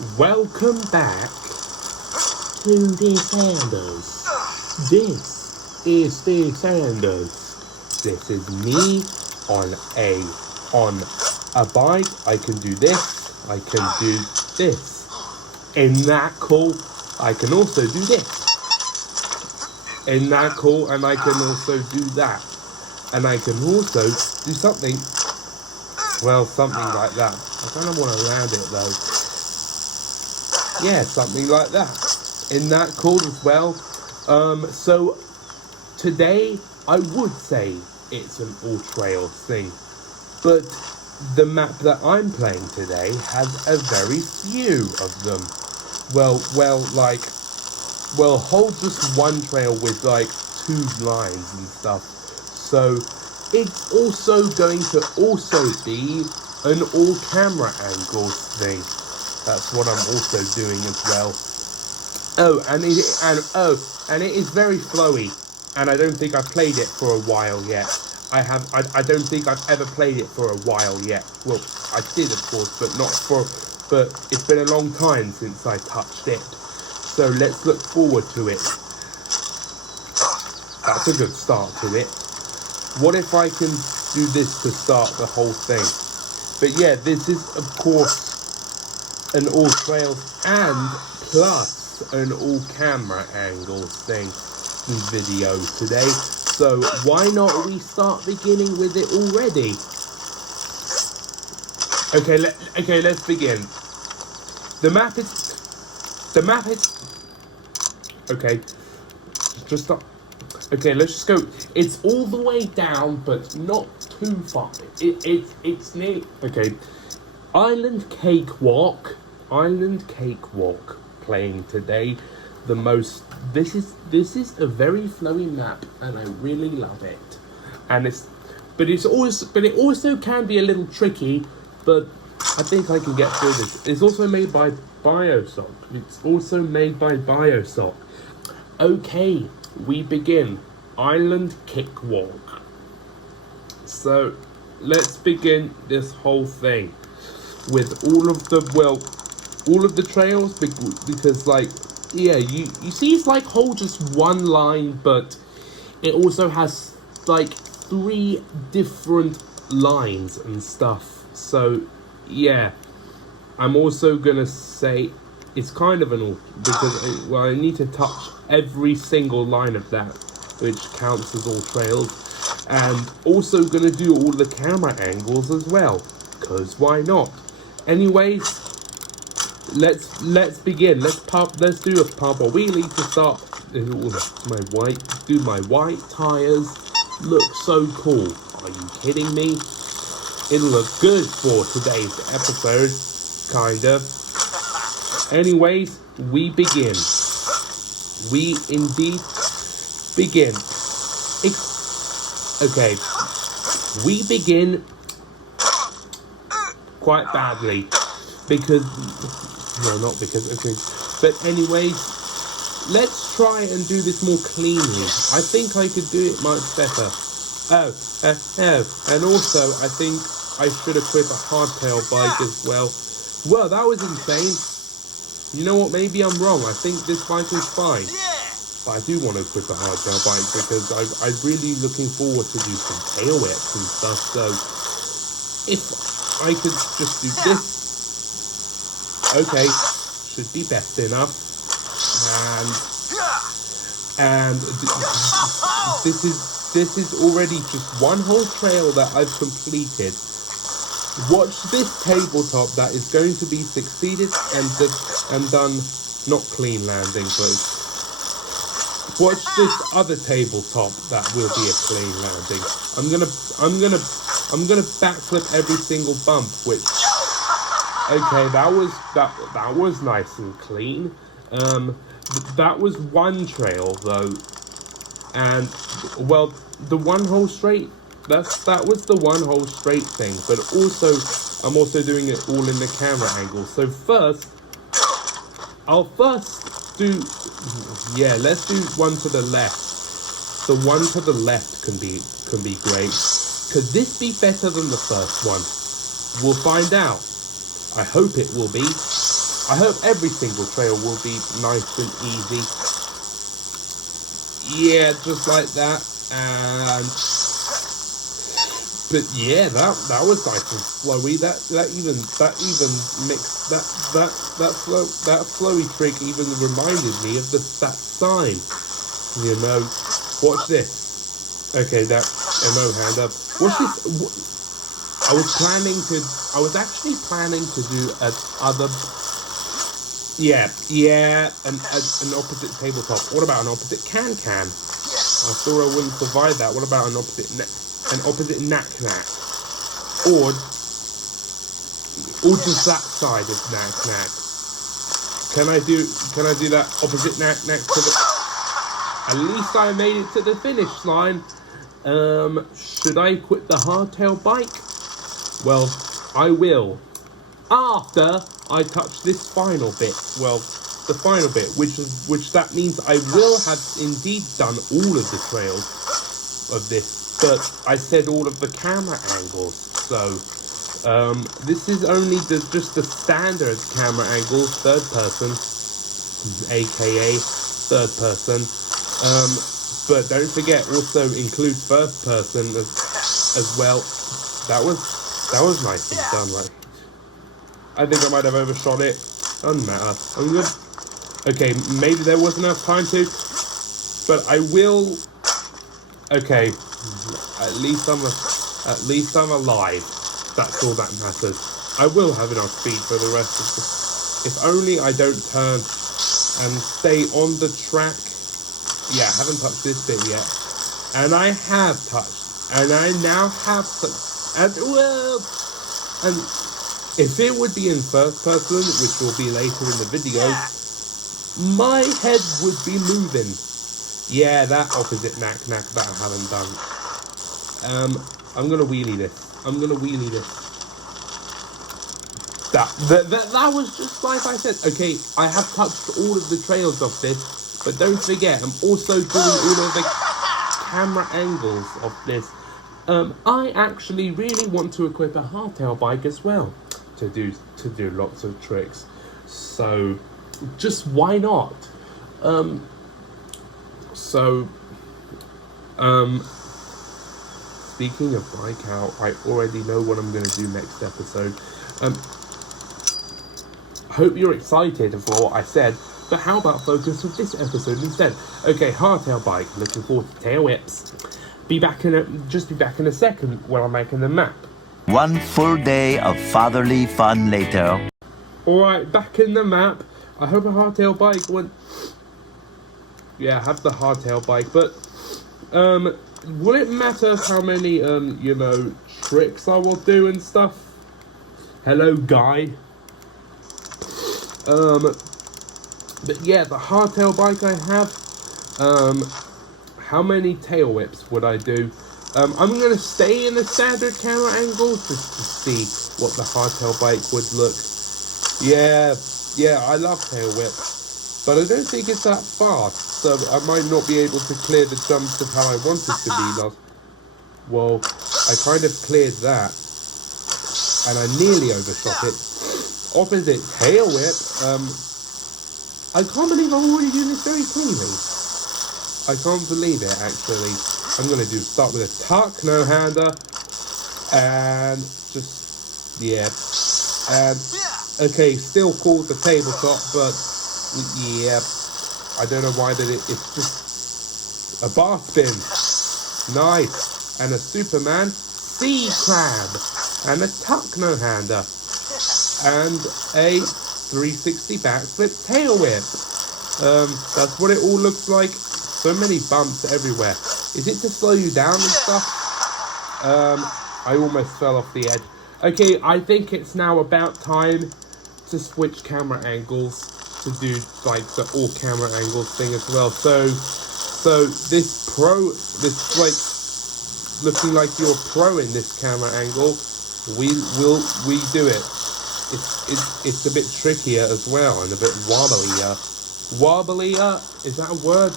Welcome back to the Sanders. This is the Sanders. This is me on a bike. I can do this. I can do this. In that call, I can also do this. In that call, and I can also do that. And I can also do something. Well, something like that. I don't know what around it though. Yeah, something like that. In that call as well. So today I would say it's an all trail thing, but the map that I'm playing today has a very few of them. Hold just one trail with like 2 lines and stuff. So it's also going to also be an all camera angles thing. That's what I'm also doing as well. And it is very flowy, and I don't think I've played it for a while yet. I don't think I've ever played it for a while yet. Well, I did of course, but it's been a long time since I touched it. So let's look forward to it. That's a good start to it. What if I can do this to start the whole thing? But yeah, this is of course an all trail and plus an all camera angle thing video today. So why not we start beginning with it already? Okay, let's begin. The map is okay. Just stop. Okay, let's just go. It's all the way down, but not too far. It's near. Okay, Island CakeWalk playing today. This is a very flowy map, and I really love it. And it also can be a little tricky, but I think I can get through this. It's also made by Biosock. Okay, we begin. Island CakeWalk. So let's begin this whole thing with all of the trails, because like, yeah, you see it's like whole just one line, but it also has like 3 different lines and stuff. So yeah, I'm also gonna say it's kind of an all, because I need to touch every single line of that, which counts as all trails, and also gonna do all the camera angles as well, because why not? Anyways, let's begin. Let's do a papa wheelie to start. My white tires look so cool. Are you kidding me? It'll look good for today's episode, kind of. Anyways, we begin. We indeed begin. Okay, we begin quite badly because, no, not because, okay, but anyways, let's try and do this more cleanly. I think I could do it much better. And also I think I should equip a hardtail bike as well. Well, that was insane. You know what, maybe I'm wrong. I think this bike is fine. But I do want to equip a hardtail bike because I'm really looking forward to do some tail whips and stuff. So if I could just do this, okay, should be best enough. And this is already just one whole trail that I've completed. Watch this tabletop that is going to be succeeded and done, not clean landing, but watch this other tabletop that will be a clean landing. I'm gonna backflip every single bump, which, okay, that was nice and clean. That was one trail though, and well, the one whole straight. That was the one whole straight thing, but also I'm also doing it all in the camera angle. So let's do one to the left. The one to the left can be great. Could this be better than the first one? We'll find out. I hope it will be. I hope every single trail will be nice and easy. Yeah, just like that. And but yeah, that was nice and flowy. That even mixed that flowy trick even reminded me of that sign. You know, watch this. Okay, that MO hand up. Watch this. I was actually planning to do other. Yeah, an opposite tabletop. What about an opposite can? I thought I wouldn't survive that. What about an opposite knack? Or just that side of knack? Can I do that opposite knack to the? At least I made it to the finish line. Should I quit the hardtail bike? Well, I will. After I touch this final bit. Well, the final bit, which that means I will have indeed done all of the trails of this, but I said all of the camera angles. So, this is only just the standard camera angle, third person, aka third person. But don't forget, also include first person as well. That was nice and done, right? I think I might have overshot it. Doesn't matter. I'm good. Okay, maybe there wasn't enough time to, but I will. Okay, at least I'm alive. That's all that matters. I will have enough speed for the rest of the. If only I don't turn and stay on the track. Yeah, I haven't touched this bit yet, and I have touched, and I now have touched, and if it would be in first person, which will be later in the video, my head would be moving. Yeah, that opposite knack that I haven't done. I'm gonna wheelie this. That was just like I said. Okay, I have touched all of the trails of this, but don't forget, I'm also doing all of the camera angles of this. I actually really want to equip a hardtail bike as well to do lots of tricks. So just why not? Speaking of bike out, I already know what I'm going to do next episode. I hope you're excited for what I said, but how about focus with this episode instead? Okay, hardtail bike, looking forward to tail whips. Be back in a second when I'm making the map. One full day of fatherly fun later. Alright, back in the map. I hope a hardtail bike went. Yeah, I have the hardtail bike, but will it matter how many tricks I will do and stuff? Hello, guy. But yeah, the hardtail bike I have. How many tail whips would I do? I'm gonna stay in the standard camera angle just to see what the hardtail bike would look. Yeah, I love tail whip, but I don't think it's that fast, so I might not be able to clear the jumps of how I want it to be. Well, I kind of cleared that, and I nearly overshot it. Opposite tail whip. I can't believe I'm already doing this very cleanly. I can't believe it, actually. I'm going to start with a tuck, no-hander, and just, yeah. And, okay, still called the tabletop, but, yeah, I don't know why it's just a bar spin. Nice. And a Superman sea crab, and a tuck, no-hander, and a 360 backflip tail whip. That's what it all looks like. So many bumps everywhere. Is it to slow you down and stuff? I almost fell off the edge. Okay, I think it's now about time to switch camera angles to do like the all camera angles thing as well. So this like looking like you're pro in this camera angle. We do it. It's a bit trickier as well and a bit wobblier. Wobblier, is that a word?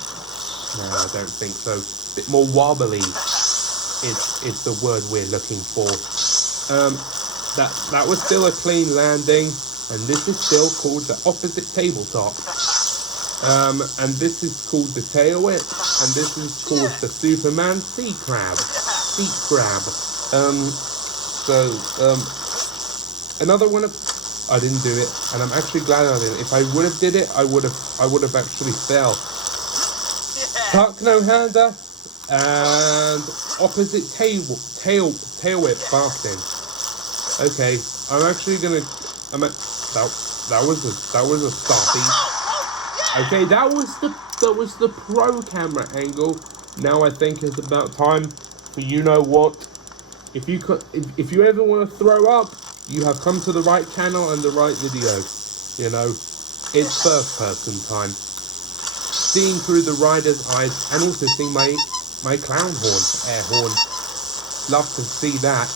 No, I don't think so. A bit more wobbly is the word we're looking for. That was still a clean landing. and this is still called the opposite tabletop. And this is called the tail whip, and this is called the Superman sea crab. Another one of, I didn't do it, and I'm actually glad I didn't. If I would have did it, I would have actually fell. Tuck no hander, and opposite tail whip basting. Okay, I'm actually gonna. That was a starty. Okay, that was the pro camera angle. Now I think it's about time for you know what. If you ever want to throw up, you have come to the right channel and the right video. You know, it's first person time. Seeing through the rider's eyes and also seeing my clown horn, air horn. Love to see that.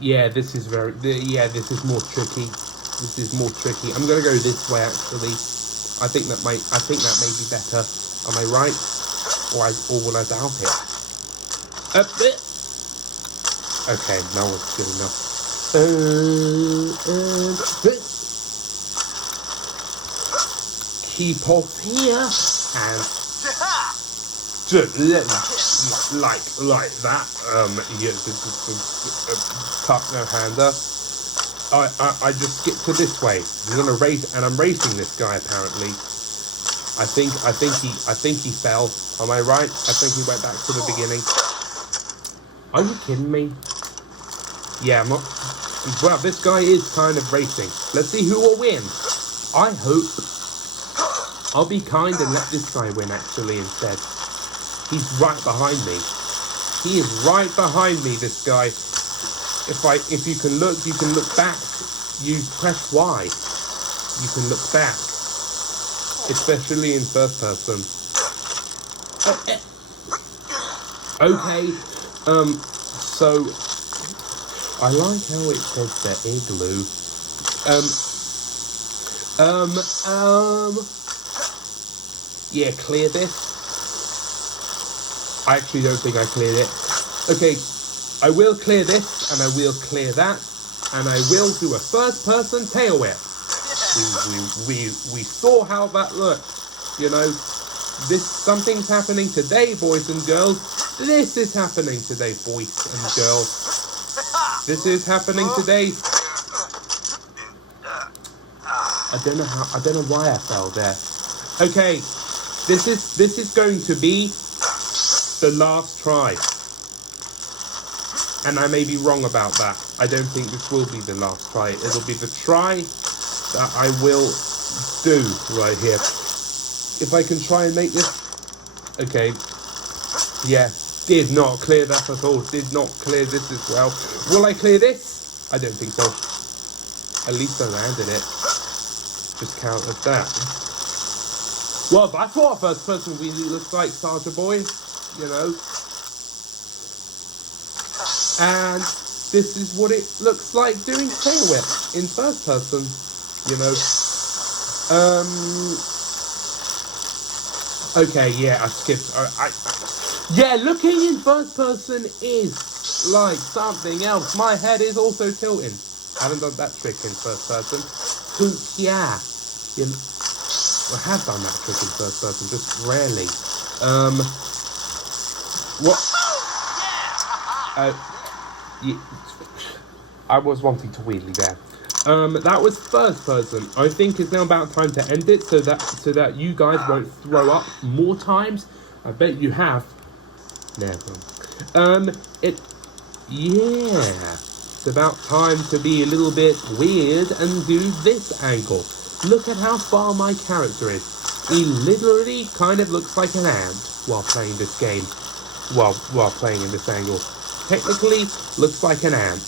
Yeah, this is more tricky. This is more tricky. I'm gonna go this way actually. I think that may be better. Am I right? Or will I doubt it? Okay, that was good enough. Keep off here and like that. Yeah, this is tuck no hander. I just skipped to this way. I'm gonna race, and I'm racing this guy apparently. I think he fell. Am I right? I think he went back to the beginning. Are you kidding me? Yeah, I'm not. Well, this guy is kind of racing. Let's see who will win. I hope. I'll be kind and let this guy win actually instead. He's right behind me. He is right behind me, this guy. If you can look back. You press Y. You can look back. Especially in first person. Okay. So I like how it says the igloo. Yeah, clear this. I actually don't think I cleared it. Okay, I will clear this, and I will clear that, and I will do a first-person tail whip. We saw how that looked. You know, something's happening today, boys and girls. This is happening today, boys and girls. This is happening today. I don't know why I fell there. Okay, this is going to be the last try. And I may be wrong about that. I don't think this will be the last try. It'll be the try that I will do right here. If I can try and make this. Okay. Yeah. Did not clear that at all. Did not clear this as well. Will I clear this? I don't think so. At least I landed it. Just count as that. Well, that's what a first person really looks like, Soldier Boy. You know. And this is what it looks like doing tail whip in first person. You know. Okay, yeah, I skipped. Yeah, looking in first person is like something else. My head is also tilting. I haven't done that trick in first person. Yeah. You know, I have done that trick in first person, just rarely. What? Yeah, I was wanting to wheelie there. That was first person. I think it's now about time to end it so that you guys won't throw up more times. I bet you have. Never. Yeah. It's about time to be a little bit weird and do this angle. Look at how far my character is. He literally kind of looks like an ant while playing this game. While playing in this angle. Technically looks like an ant.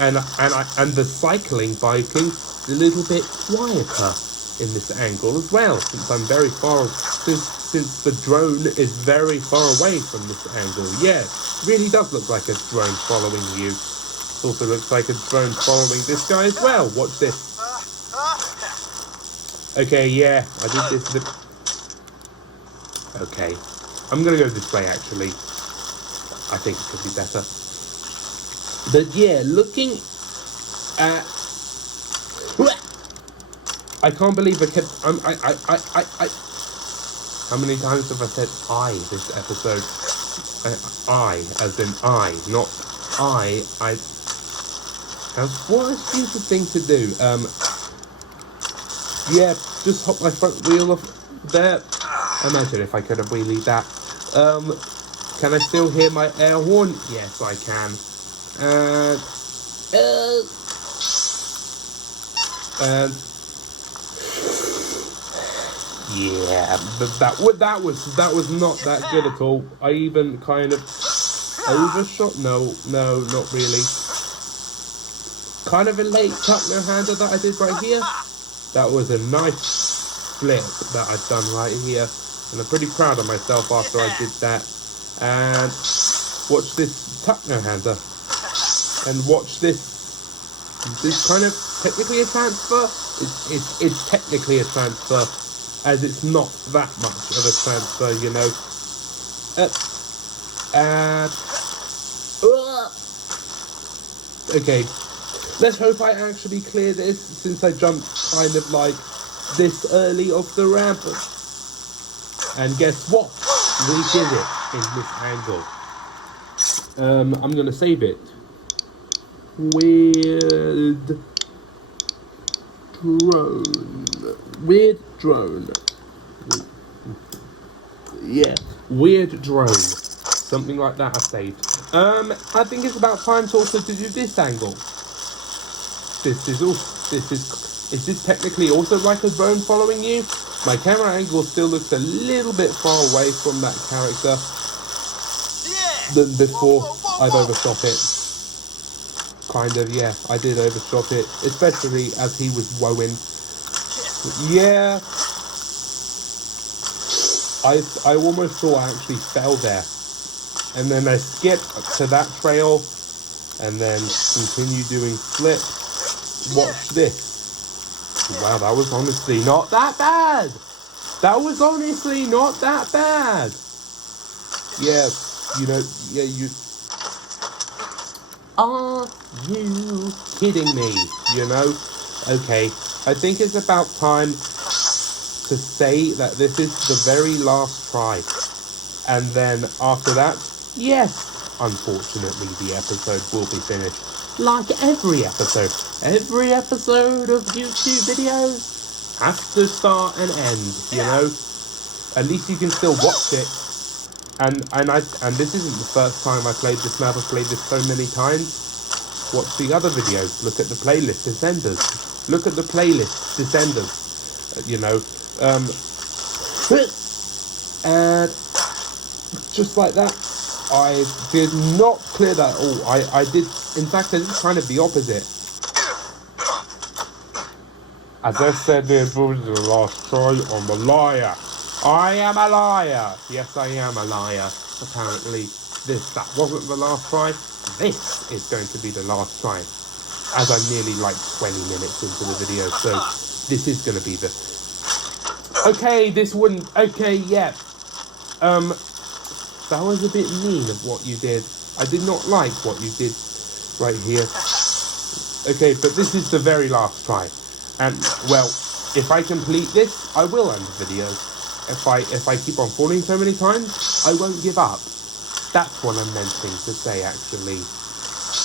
And the biking a little bit quieter in this angle as well, since I'm very far, since the drone is very far away from this angle. Yeah, it really does look like a drone following you. It also looks like a drone following this guy as well. Watch this. Okay, yeah, I did this. Okay, I'm gonna go this way actually. I think it could be better. But yeah, looking at... I can't believe I kept... How many times have I said I this episode? I, as in I, not I. What a stupid thing to do. Yeah, just hop my front wheel off there. Imagine if I could have wheelied that. Can I still hear my air horn? Yes, I can. Yeah, but that was not that good at all. I even kind of overshot. No, not really. Kind of a late tuck no-hander that I did right here. That was a nice flip that I've done right here, and I'm pretty proud of myself after I did that. And watch this tuck no-hander, and watch this. This kind of technically a transfer. It's technically a transfer, as it's not that much of a transfer, you know. Okay, let's hope I actually clear this, since I jumped kind of like this early off the ramp. And guess what? We did it in this angle. I'm gonna save it. Weird drone. Yeah, weird drone. Something like that I saved. I think it's about time to also do this angle. Is this technically also like a drone following you? My camera angle still looks a little bit far away from that character than before. I've overshot it. Kind of, yeah, I did overshot it, especially as he was woeing. Yeah, I almost thought I actually fell there, and then I skipped to that trail, and then continue doing flip. Watch this. Wow, that was honestly not that bad. That was honestly not that bad. Yeah, you know, yeah, you... Are you kidding me? You know? Okay, I think it's about time to say that this is the very last try. And then after that, yes, unfortunately the episode will be finished. Like every episode. Every episode of YouTube videos has to start and end, you know? At least you can still watch it. And this isn't the first time I played this map. I've played this so many times. Watch the other videos. Look at the playlist, Descenders. Look at the playlist, Descenders. You know, and just like that, I did not clear that all. I did, in fact, I did kind of the opposite. As I said, this was the last try. I'm a liar. I am a liar. Yes, I am a liar. Apparently, that wasn't the last try. This is going to be the last try. As I'm nearly like 20 minutes into the video, so this is going to be the... Okay, this wouldn't... Okay, yeah. That was a bit mean of what you did. I did not like what you did right here. Okay, but this is the very last try. And, well, if I complete this, I will end the video. If I keep on falling so many times, I won't give up. That's what I'm meant to say, actually.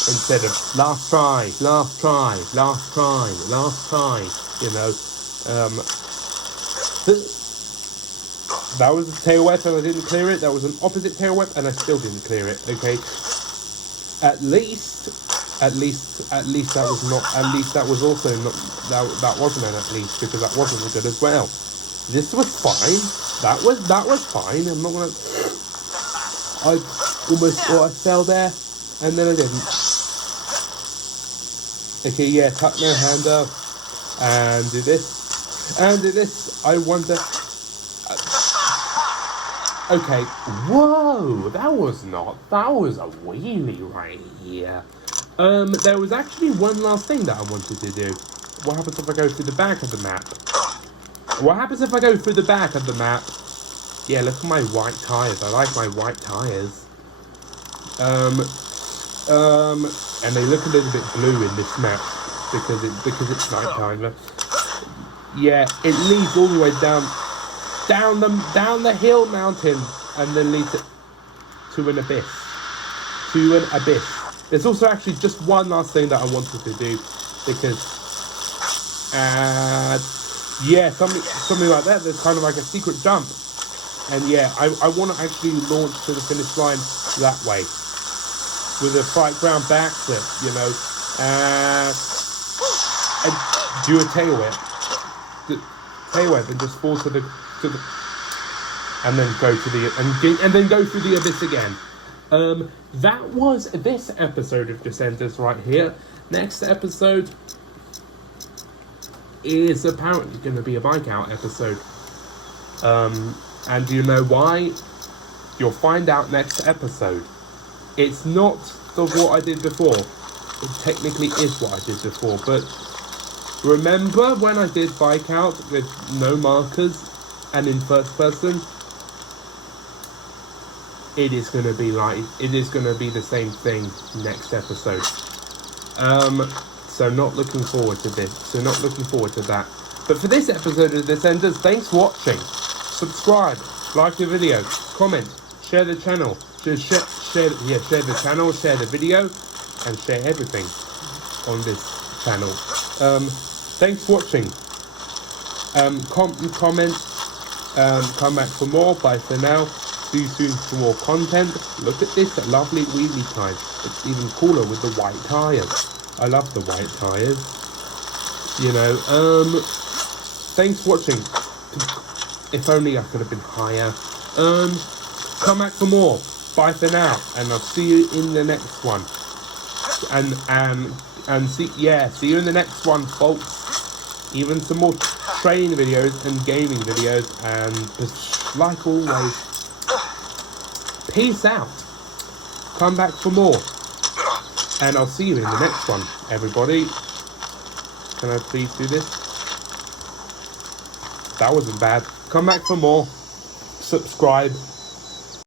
Instead of last try, last try, last try, last try, you know. That was a tail whip and I didn't clear it. That was an opposite tail whip and I still didn't clear it, okay. At least that was not, at least that was also not, that wasn't an at least, because that wasn't good as well. This was fine. That was fine. I'm not gonna... I almost thought I fell there, and then I didn't. Okay, yeah, tuck no hander, and do this, and do this. I wonder... Okay, whoa, that was a wheelie right here. There was actually one last thing that I wanted to do. What happens if I go through the back of the map? What happens if I go through the back of the map? Yeah, look at my white tyres. I like my white tyres. And they look a little bit blue in this map because it's nighttime. Yeah, it leads all the way down the hill mountain, and then leads it to an abyss. There's also actually just one last thing that I wanted to do, because yeah, something like that. There's kind of like a secret jump, and yeah, I want to actually launch to the finish line that way with a fight ground backflip, you know, and do a tail whip, and just fall to the and then go to the and then go through the abyss again. That was this episode of Descenders right here. Next episode is apparently going to be a bike out episode. And do you know why? You'll find out next episode. It's not what I did before. It technically is what I did before, but remember when I did bike out with no markers and in first person? It is going to be the same thing next episode. So not looking forward to this. So not looking forward to that. But for this episode of Descenders, thanks for watching. Subscribe, like the video, comment, share the channel. Share the channel, share the video, and share everything on this channel. Thanks for watching. Comment, come back for more. Bye for now. See you soon for more content. Look at this lovely wheelie time. It's even cooler with the white tires. I love the white tires. You know, thanks for watching. If only I could have been higher. Come back for more. Bye for now, and I'll see you in the next one. And see you in the next one, folks. Even some more train videos and gaming videos, and just like always, peace out. Come back for more, and I'll see you in the next one, everybody. Can I please do this? That wasn't bad. Come back for more. Subscribe.